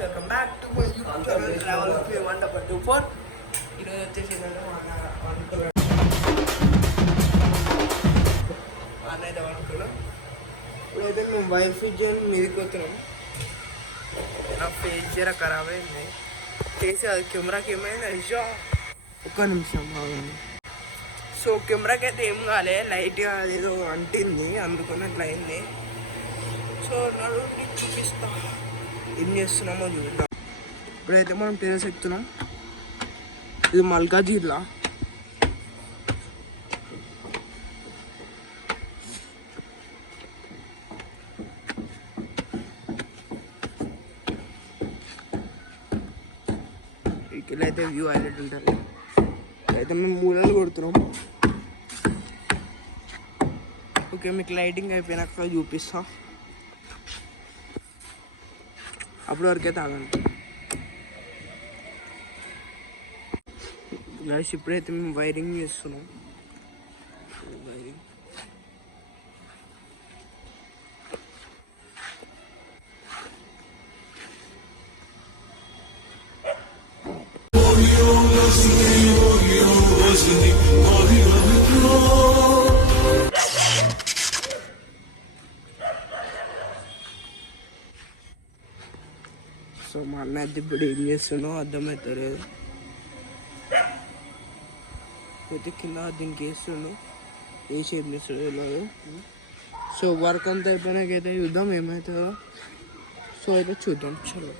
Welcome back to my YouTube channel travel with me 124. ఈరోజు వచ్చేసి ఏంటంటే అన్నైతే అనుకున్నాం. ఇప్పుడైతే మేము వైఫ్ జోన్ మీదకి వస్తున్నాం. నా ఫేస్ జర ఖరాబ్ అయింది. ఫేస్ అది కెమెరాకి ఏమైంది అయ్యో ఒక్క నిమిషం బాగుంది. సో కెమెరాకి అయితే ఏం కాలే, లైట్గా అదేదో అంటింది, అందుకని అట్లా అయింది. సో నడుండి చూపిస్తా ఏం చేస్తున్నామో చూద్దాం. ఇప్పుడైతే మనం టెర్రస్ ఎక్కుతున్నాం. ఇది మల్కాజిగిరిలా. ఇక్కడ అయితే వ్యూ హైలైట్ ఉంటుంది. అయితే మేము మూలలు కొడుతున్నాం. ఓకే, మీకు లైటింగ్ అయిపోయినాక చూపిస్తా, అప్పటి వరకే తాగండి. గైస్ ఇప్పుడైతే మేము వైరింగ్ చేస్తున్నాం. వైరింగ్ సో మా అన్న అయితే ఇప్పుడు ఏం చేస్తున్నావు అర్థమవుతలేదు. అయితే కింద దీనికి వేస్తుండు, ఏ షేప్ చేస్తుండో తెలియదు. సో వర్క్ అంతా అయిపోయినాకైతే చూద్దాం ఏమవుతుందో. సో అయితే చూద్దాం చలో.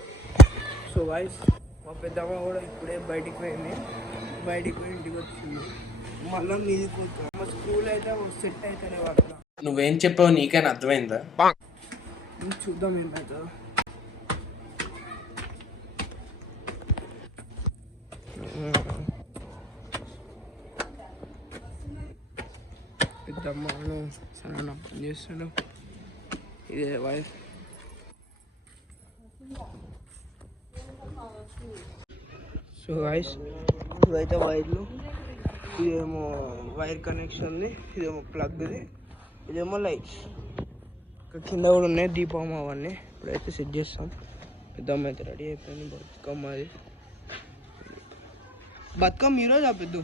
సో వాయిస్ మా పెద్దమ్మ కూడా ఇప్పుడే బయటికి పోయింది. బయటికి పోయి ఇంటికి వచ్చింది. మళ్ళీ మీదికి వచ్చాం. మా స్కూల్ అయితే సెట్ అవుతానే వర్క్. నువ్వేం చెప్పావు నీకైనా అర్థమైందా? చూద్దాం ఏమవుతుందో. పెద్దమ్మను సరైన పని చేస్తాడు. ఇదే వైఫ్. సో వైస్ ఇవైతే వైర్లు, ఇదేమో వైర్ కనెక్షన్ది, ఇదేమో ప్లగ్ది, ఇదేమో లైట్స్. ఇంకా కింద కూడా ఉన్నాయి దీపం అవన్నీ. ఇప్పుడైతే సెట్ చేస్తాం. పెద్దమ్మ అయితే రెడీ అయిపోయింది. బతుకమ్మ అది బతుకమ్మ ఈరోజు ఆపద్దు,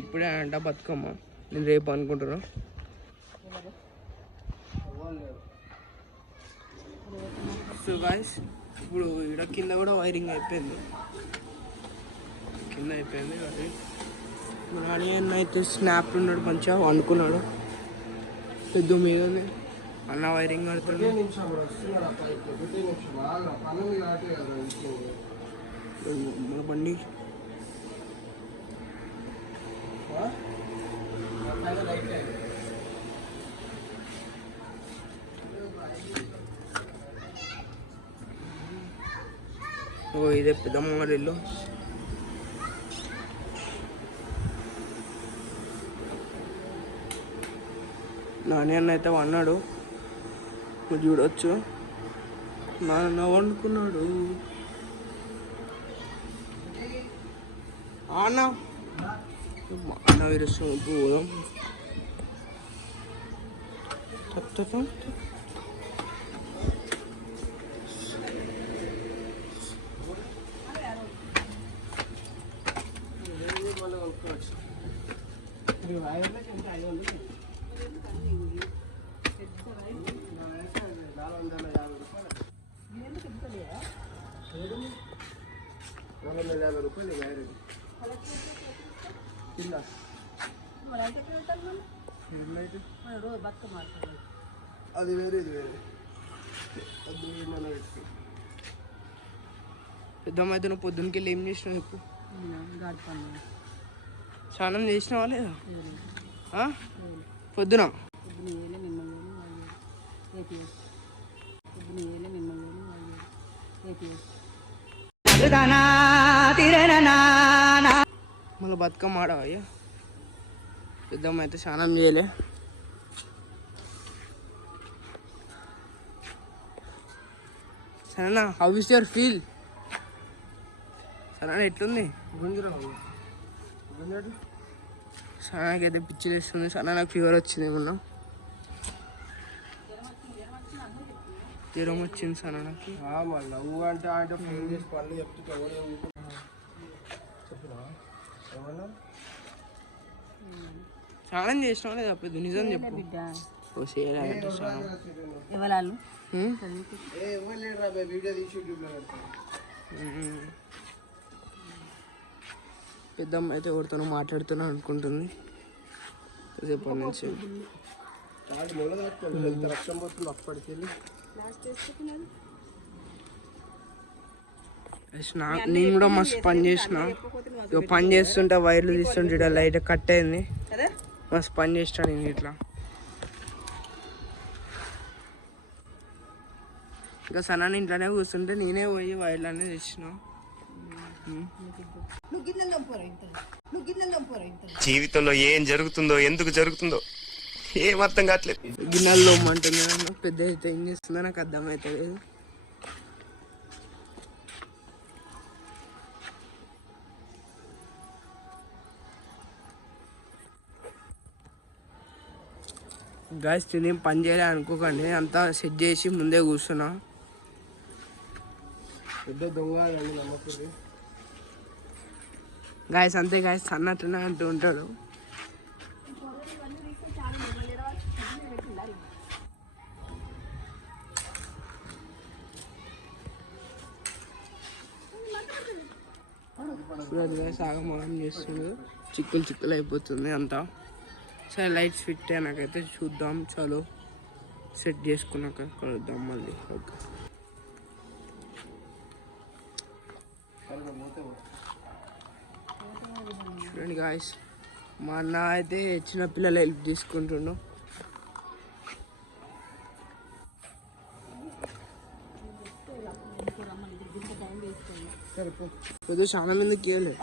ఇప్పుడే అంట బతుకమ్మ. నేను రేపు అనుకుంటున్నా. సో గాయ్స్ ఇప్పుడు ఇక్కడ కింద కూడా వైరింగ్ అయిపోయింది. కింద అయిపోయింది వైరింగ్. మా నాని అన్న అయితే స్నాప్ ఉన్నాడు, మంచిగా అనుకున్నాడు. పెద్ద మీదనే అన్న వైరింగ్ కడతాడు. మన బండి ఇదే పెద్దమ్మ ఇల్లు. నాని అన్న అయితే వన్నాడు, చూడవచ్చు. నాన్న వండుకున్నాడు. అన్న అన్న విరుస్తుంది. పోదాం. అది వేరే, ఇది వేరే. పెద్దమ్మ అయితే నువ్వు పొద్దున్నకి వెళ్ళి ఏం చేసినావు చెప్పు. స్నానం చేసినావా లేదా పొద్దున? మళ్ళీ బతుకమ్మ ఆడవా? అయ్యా పెద్దమ్మ అయితే స్నానం చేయలే. సరేనా, హౌ ఇస్ యువర్ ఫీల్? సరేనా, ఎట్లుంది? సనాకైతే పిచ్చి లేస్తుంది. సనా నాకు ఫీవర్ వచ్చింది ఏమన్నా. జ్వరం వచ్చింది సన్నకి. మళ్ళీ ఊ అంటే అంటే ఫోన్ చేసి పనులు చెప్తే ఎవరు చెప్పురా ఏమన్నా స్నానం చేసినా లేదా పెద్ద నిజం చెప్పు. ఓ చేయాలంటే స్నానం. ఎవరు లేడురా వీడియో తీసి యూట్యూబ్లో పెడతాను. పెద్దమ్మ అయితే ఎవరితోనో మాట్లాడుతున్నా అనుకుంటుంది రేపటి నుంచి. మొల దాటుకోండి ఎంత రక్షణ పోతుంది అప్పటికి వెళ్ళి. నేను కూడా మస్తు పని చేసిన. ఇక పని చేస్తుంటే వైర్లు తీస్తుంటే ఇక్కడ లైట్ కట్ అయింది. మస్తు పని చేస్తాను నేను ఇట్లా. ఇంకా సన్నాన్ని ఇంట్లోనే కూర్చుంటే నేనే పోయి వైర్లు అనేది తెచ్చిన. జీవితంలో ఏం జరుగుతుందో ఎందుకు జరుగుతుందో ఏం అర్థం కావట్లేదు. గిన్నెల్లో మంటుంది పెద్ద అయితే ఏం చేస్తుందో నాకు అర్థమవుతలేదు. గాయస్ నేనేం పని చేయలే అనుకోకండి, అంతా సెట్ చేసి ముందే కూర్చున్నా. పెద్ద దొంగ నమ్మకూడదు గాయస్ అంతే గాయస్ అన్నట్టునే అంటూ ఉంటాడు. చూడదు గాయస్ ఆగమగం చేస్తుండు, చిక్కులు చిక్కులు అయిపోతుంది అంతా. సరే లైట్స్ ఫిట్ నాకైతే చూద్దాం. చలో సెట్ చేసుకున్నాక కలుద్దాం మళ్ళీ. ఓకే చూడండి గాయస్, మా అన్న అయితే చిన్నపిల్లలు హెల్ప్ తీసుకుంటుండు. కొద్దిగా చాలా మందికి ఇవ్వలేదు.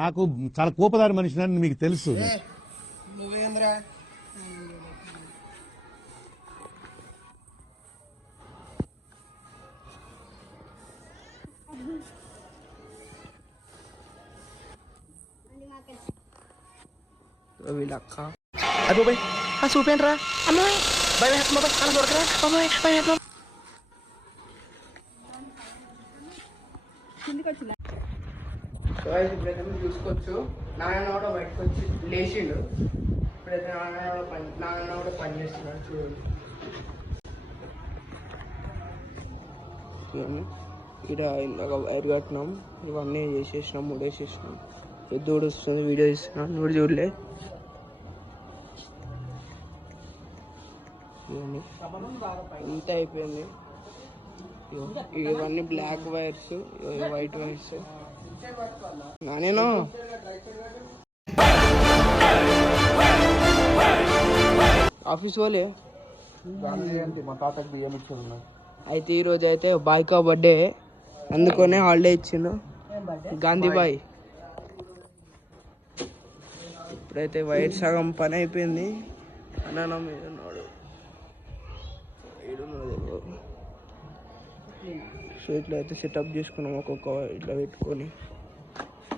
నాకు చాలా కోపదారి మనిషిని మీకు తెలుసు. నువ్వేంద్రా వీళ్ళక్క చూపేండి రా ఇప్పుడైతే మీరు చూసుకోవచ్చు, నారాయణ కూడా బయటకు వచ్చి లేచిండు. ఇప్పుడైతే నారాయణ కూడా పని చేస్తున్నాడు. చూడండి ఇక్కడ ఇందాక వైర్ కట్టినాం, ఇవన్నీ చేసేసినాం, ముడేసేసినాం. పెద్దోడు వస్తుంది, వీడియో తీస్తున్నాం, నువ్వు చూడలే. ఇంత అయిపోయింది. ఇవన్నీ బ్లాక్ వైర్స్, వైట్ వైర్స్. నానేను ఆఫీస్ వాళ్ళే మా తాతకి బియ్యం ఇచ్చారు. అయితే ఈరోజు అయితే బాయ్కా బర్త్డే, అందుకనే హాలిడే ఇచ్చిండు గాంధీబాయ్. ఇప్పుడైతే వైర్ సగం పని అయిపోయింది. అన్న మీద ఉన్నాడు, సో ఇట్లా అయితే సెటప్ చేసుకున్నాం ఒక్కొక్క ఇట్లా పెట్టుకొని.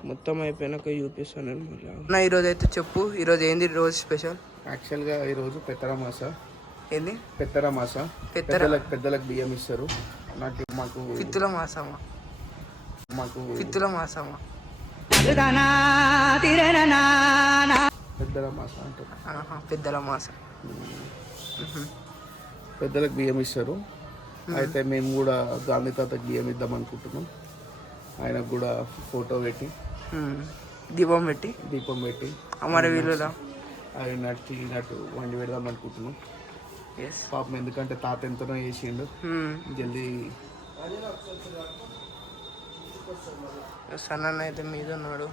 మొత్తం అయిపోయినాక చూపిస్తాను నేను మళ్ళీ. ఈరోజు అయితే చెప్పు, ఈరోజు ఏంది రోజు స్పెషల్? యాక్చువల్గా ఈరోజు పెత్తరమాస. ఏంది పెత్తరమాస? పెద్దలకు బియ్యం ఇస్తారు. మాకు ఫిత్తుల మాసమా? ఫిత్తుల మాసమా? పెద్దల మాస అంటారు. పెద్దల మాసం. పెద్దలకు బియ్యం ఇస్తారు. అయితే మేము కూడా గాంధీ తాతకి బియ్యం ఇద్దాం అనుకుంటున్నాం. ఆయనకు కూడా ఫోటో పెట్టి దీపం పెట్టి అమరవీరుల ఆయన నట్టు వండి పెడదాం అనుకుంటున్నాం. పాపం ఎందుకంటే తాత ఎంతనో చేసిండు. జల్దీ సన్న అయితే మీద ఉన్నాడు.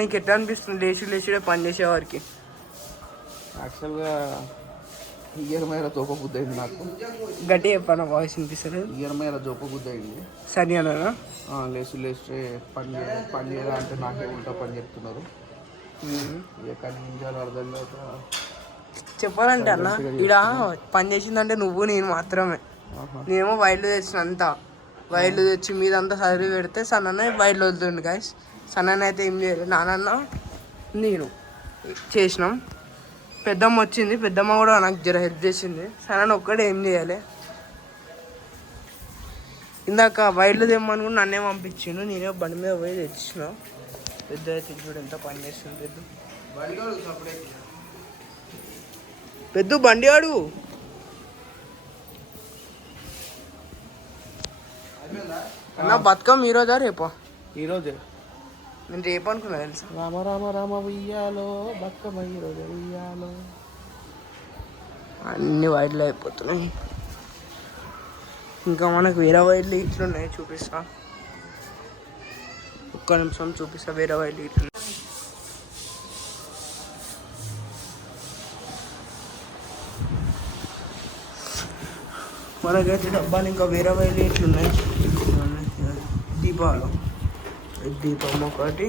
నీకు ఎట్లా అనిపిస్తుంది లేచుడే పని చేసేవారికి? యాక్చువల్గా ఇయర్ మేర జోప బుద్ధి అయింది నాకు. గట్టి చెప్పాను, వాయిస్ వినిపిస్తుంది. ఇయర్ మేర జోప బుద్ధి అయింది. సరే అన్నా లేస్తే పని చేయరా అంటే నాకే ఉల్టా పని చెప్తున్నారు. కానీ నిజాలు అర్థం కాక చెప్పాలంటే అన్న ఇక్కడ పని చేసిందంటే నువ్వు నేను మాత్రమే. నేనేమో వైర్లు తెచ్చిన అంతా, వైర్లు తెచ్చి మీదంతా సర్వీ పెడితే సన్న వైర్లు వదులుతుండే గాయస్. సన్న అయితే ఏం చేయలేదు, నాన్న నేను చేసినాం. పెద్దమ్మ వచ్చింది, పెద్దమ్మ కూడా నాకు జర హెల్ప్ చేసింది. సరే ఒక్కడే ఏం చేయాలి. ఇందాక వైర్లు తెమ్మని కూడా నన్నే పంపించిండు, నేనే బండి మీద పోయి తెచ్చిన. పెద్ద అయితే చూడు ఎంత పని చేస్తుంది. పెద్ద బండి ఆడు. అన్న బతుకమ్మ ఈరోజా రేపా? ఈరోజే. నేను రేపు అనుకున్నా తెలుసా. రామ రామ రామ ఉయ్యాలో బతుకమ్మ ఈరోజే ఉయ్యాలో. అన్ని వైర్లు అయిపోతున్నాయి. ఇంకా మనకు వేరే వైర్లు ఇట్లున్నాయి, చూపిస్తా. ఒక్క నిమిషం చూపిస్తా వేరే వైర్లు ఇట్లున్నాయి. మనకైతే డబ్బాలు ఇంకా వేరే వైర్లు ఇట్లున్నాయి. దీపాలు, దీపం ఒకటి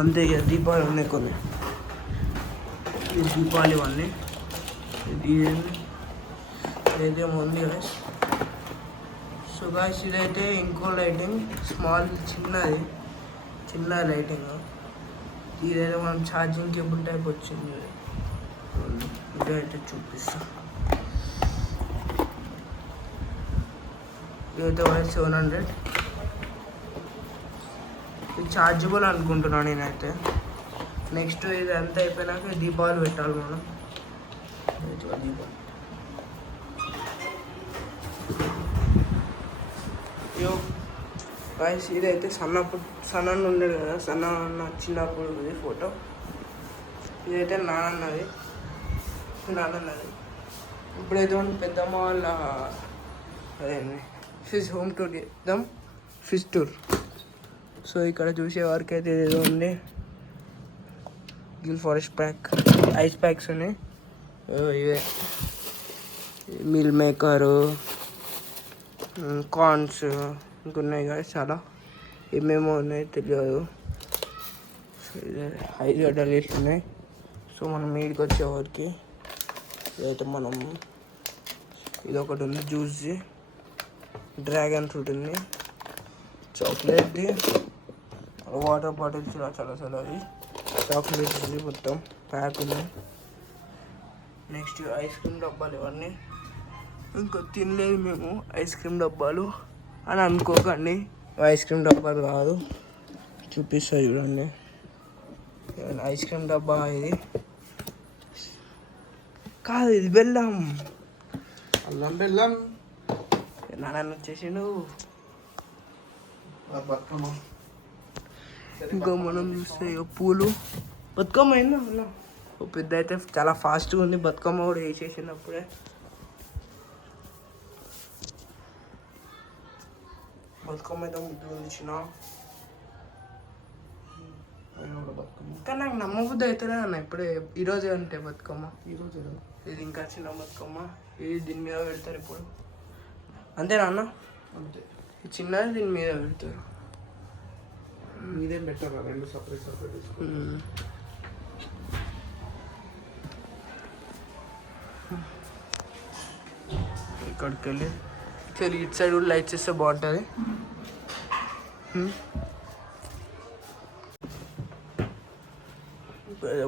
అంతే. ఇక దీపాలు ఉన్నాయి కొన్ని. ఈ దీపాలు ఇవన్నీ ఇదైతే ఉంది కదా. సో గాయ్స్ ఇదైతే ఇంకో లైటింగ్, స్మాల్ చిన్న లైటింగ్. ఇదైతే మనం ఛార్జింగ్ కేబుల్ టైప్ వచ్చింది. ఇదైతే చూపిస్తా. ఇదైతే 700. ఇది ఛార్జబుల్ అనుకుంటున్నాను నేనైతే. నెక్స్ట్ ఇది అంతా అయిపోయినాక దీపాలు పెట్టాలి మనం. దీపాలు గాయ్స్ ఇదైతే సన్న ఉండేది కదా, సన్న చిన్నప్పుడు ఇది ఫోటో. ఇదైతే నాన్నది. ఇప్పుడైతే మనం పెద్దమ్మ వాళ్ళ అదేండి ఫిష్ హోమ్ టూర్ చేద్దాం, ఫిష్ టూర్. సో ఇక్కడ చూసే వరకు అయితే ఏదో ఉంది. Gill forest pack, ice packs ఉన్నాయి. ఇవే మిల్ మేకరు, కార్న్స్ ఇంకున్నాయి కదా చాలా. ఏమేమో ఉన్నాయి తెలియదు. సో ఇదే ఐస్ గడ్డలు వేస్తున్నాయి. సో మనం మీడికి వచ్చేవారికి ఇదైతే మనం ఇదొకటి ఉంది, జ్యూస్ది, డ్రాగన్ ఫ్రూట్ ఉంది, చాక్లెట్ది, వాటర్ బాటిల్స్ చాలా అది, చాక్లెట్స్ ఉంది మొత్తం ప్యాక్ ఉంది. నెక్స్ట్ ఐస్ క్రీమ్ డబ్బాలు ఇవన్నీ. ఇంకా తినలేదు మేము ఐస్ క్రీమ్ డబ్బాలు అని అనుకోకండి, ఐస్ క్రీమ్ డబ్బాలు కాదు. చూపిస్తా చూడండి. ఐస్ క్రీమ్ డబ్బా ఇది కాదు, ఇది బెల్లం. అల్లం బెల్లం. నాన్న వచ్చేసిండు. బతుకమ్మ. ఇంకా మనం చూస్తే పూలు. బతుకమ్మ అయిందా అన్న? ఓ పెద్ద అయితే చాలా ఫాస్ట్గా ఉంది. బతుకమ్మ కూడా వేసేసినప్పుడే. బతుకమ్మ అయితే ముద్దు ఉంచిన. కానీ నాకు నమ్మబుద్ధి అవుతుందే అన్న. ఇప్పుడే ఈరోజే అంటే బతుకమ్మ, ఈరోజే ఇది ఇంకా చిన్న బతుకమ్మ. ఇది దీని మీద పెడతారు ఇప్పుడు, అంతేనా అన్న? అంతే. ఇది చిన్నది దీని మీద పెడతారు. మీదేం పెట్టారా? రెండు సపరేట్ ఇక్కడికి వెళ్ళి ఇటు సైడ్ కూడా లైట్స్ ఇస్తే బాగుంటుంది.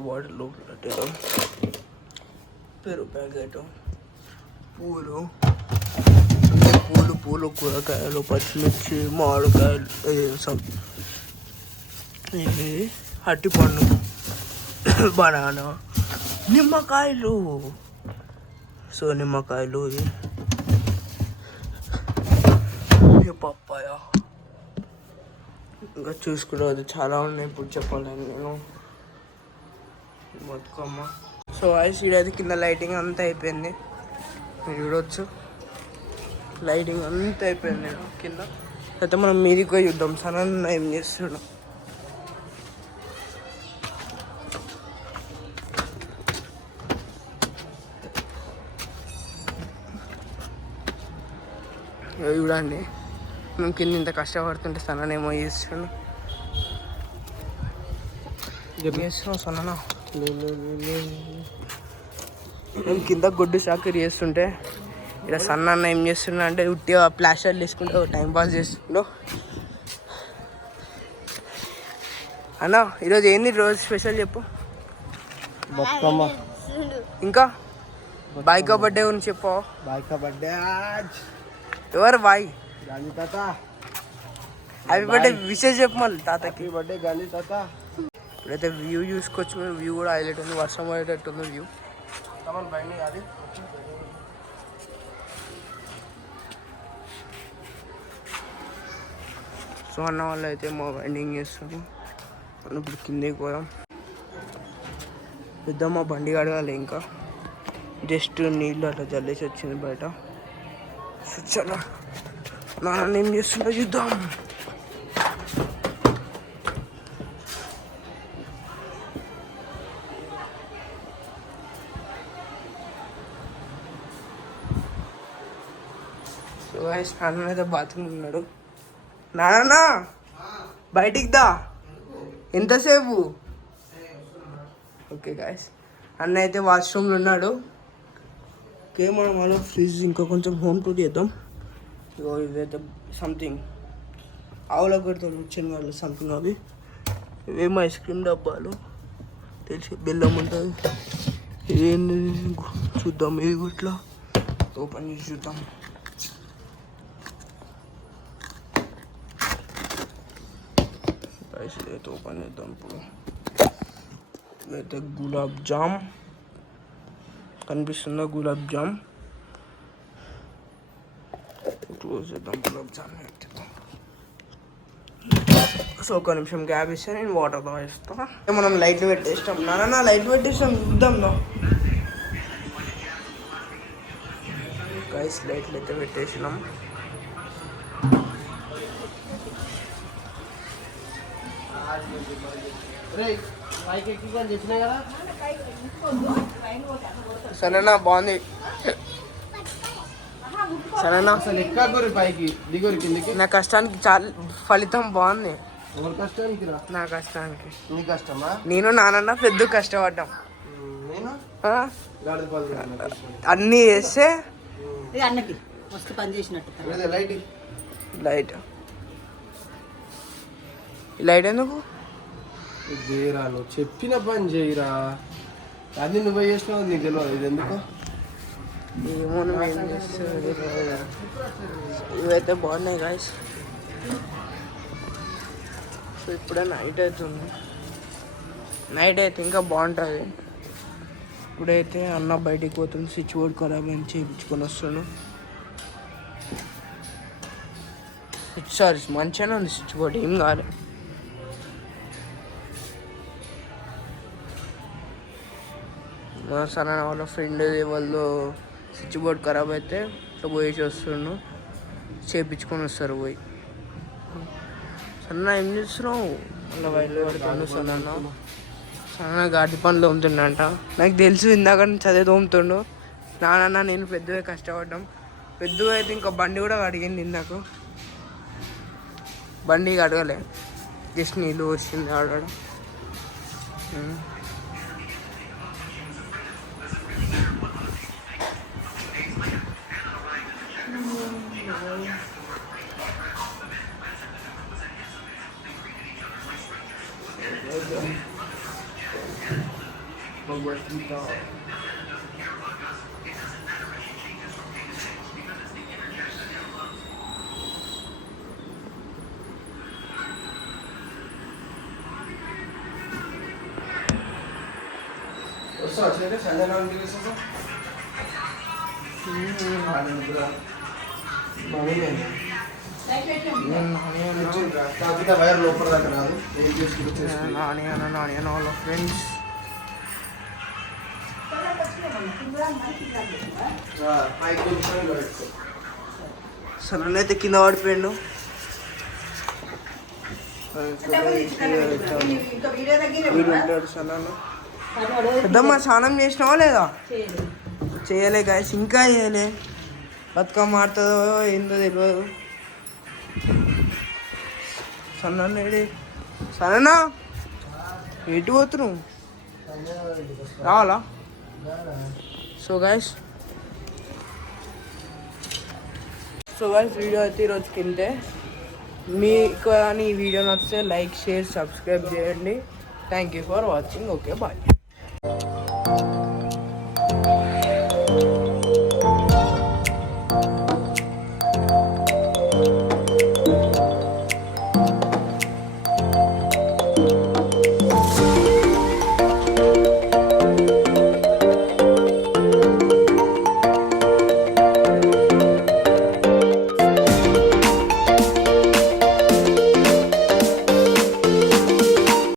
బాటిల్ పెట్టడం, పెరుగు ప్యాకెట్, పూలు, కూరగాయలు, పచ్చిమిర్చి, మామిడికాయలు, ఇది అరటిపండు, బనానా, నిమ్మకాయలు. సో నిమ్మకాయలు, పప్పాయ, ఇంకా చూసుకుంటే అది చాలా ఉన్నాయి. ఇప్పుడు చెప్పాలని నేను బతుకమ్మ. సో ఐస్ అయితే కింద లైటింగ్ అంతా అయిపోయింది, మీరు చూడవచ్చు. లైటింగ్ అంతా అయిపోయింది కింద. అయితే మనం మీదికి పోయి చూద్దాం సనన్న ఏం చేస్తున్నాం. చూడండి, మేము కింద ఇంత కష్టపడుతుంటే సన్ననేమో చేస్తున్నాం. చేస్తున్నాం సన్న. మేము కింద గుడ్డు చాకరీ చేస్తుంటే ఇలా సన్న అన్న ఏం చేస్తున్నా అంటే ఉట్టిగా ప్లాస్టర్లు వేసుకుంటూ టైం పాస్ చేస్తుండో. అన్న ఈరోజు ఏంది రోజు స్పెషల్ చెప్పు. బతుకమ్మ ఇంకా బాయ్ కా బర్త్డే గురించి చెప్పు. బాయ్ కా బర్త్డే ఆజ్ ఎవరు బాయ్? గాంధీ తాత. హ్యాపీ బర్త్డే విషెస్ చెప్పు మళ్ళీ తాతకి. హ్యాపీ బర్త్డే గాంధీ తాత. ఇప్పుడైతే వ్యూ చూసుకోవచ్చు మీరు. వ్యూ కూడా హైలైట్ ఉంది, వర్షం పడేటట్టు ఉంది వ్యూ. బండి అది సో అన్న వాళ్ళు అయితే మా బండింగ్ చేస్తారు. మనం ఇప్పుడు కిందకి పోదాం. పెద్దమ్మ బండి కడగాలి, ఇంకా జస్ట్ నీళ్ళు అట్లా జల్లేసి వచ్చింది బయట. చాలా నాన్న ఏం చేస్తుందో చూద్దాం. సో గైస్ నాన్న అయితే బాత్రూమ్ ఉన్నాడు. నాన్న బయటికి దా, ఎంతసేపు? ఓకే గాయస్, అన్న అయితే వాష్రూమ్లో ఉన్నాడు. ఓకే మనం మనం ఫ్రిడ్జ్ ఇంకా కొంచెం హోమ్ టూర్ చేద్దాం. ఇగో ఇవైతే సంథింగ్ ఆవుల కొడుతూ వచ్చిన వాళ్ళు సంథింగ్ అవి. ఇవేమో ఐస్ క్రీమ్ డబ్బాలు, తెలిసి బెల్లం ఉంటుంది. ఇదేంటి చూద్దాం, ఇది ఇట్లా ఓపెన్ చేసి చూద్దాం. అయితే ఓపెన్ చేద్దాం. ఇప్పుడు ఇదైతే గులాబ్ జామ్ కనిపిస్తుందా? గులాబ్ జామ్ క్లోజ్ చేద్దాం. గులాబ్ జామ్ పెట్టేద్దాం. సో ఒక నిమిషం గ్యాప్ ఇస్తే నేను వాటర్ తాగిస్తా. మనం లైట్లు పెట్టేస్తాం. నాన్న లైట్లు పెట్టేస్తాం, చూద్దాం. గైస్ లైట్లు అయితే పెట్టేసినాం. సరేనా? బాగుంది. సరేనా? అసలు ఎక్కగోరి పైకి దిగోరి కిందికి. నా కష్టానికి చాలా ఫలితం బాగుంది. ఎవరి కష్టానికి రా? నా కష్టానికి. నీ కష్టమా? నేను నాన్న పెద్ద కష్టపడ్డాం. నేను ఆ? గాడి పాలు అన్నీ చేస్తే అన్నకి మస్తు పని చేసినట్టు. లైట్ లైట్ ఈ లైట్ ఎందుకు? చేయరా, నువ్వు చెప్పిన పని చేయరా. అది నువ్వు చేసినావు, నీకు తెలియదు. ఇది ఎందుకు? ఇవైతే బాగున్నాయి గాయస్. సో ఇప్పుడే నైట్ అవుతుంది. నైట్ అయితే ఇంకా బాగుంటుంది. ఇప్పుడైతే అన్న బయటికి పోతుంది, స్విచ్ బోర్డ్ ఖరాబ్ అని చేయించుకొని వస్తాడు. సారీ మంచిగానే ఉంది స్విచ్ బోర్డ్, ఏం కాదు. సరే వాళ్ళ ఫ్రెండ్ వాళ్ళు స్విచ్ బోర్డ్ ఖరాబ్ అయితే ఇట్లా పోయేసి వస్తుండు, చేయించుకొని వస్తారు పోయి. సన్న ఏం చేస్తున్నావు? అలా బయట పడుతుండు సన్న. సన్న గాడి పనులు తోముతుండంట. నాకు తెలుసు, ఇందాక నుంచి అదే తోముతుండు. నాన్న నేను పెద్దగా కష్టపడ్డాం. పెద్దగా అయితే ఇంకా బండి కూడా అడిగింది. ఇందాక బండి అడగలే, జస్ట్ నీళ్ళు వచ్చింది ఆడడం. వైర్ లోపల దాకా రాదు. ఏం చేసుకుంటే వాళ్ళ ఫ్రెండ్స్ సరే అయితే కింద పడిపోయాడు. పెద్దమ్మ స్నానం చేసినావా లేదా? చేయలే గాయస్, ఇంకా చేయలే. బతుకమ్మ ఆడుతుందో ఏందో తెలియదు. సన్నడి సరేనా? ఎటు పోతున్నావు? రావాలా? సో గాయస్ వీడియో అయితే ఈరోజు కిందే. మీకు కానీ ఈ వీడియో నచ్చితే లైక్, షేర్, సబ్స్క్రైబ్ చేయండి. Thank you for watching. Okay bye.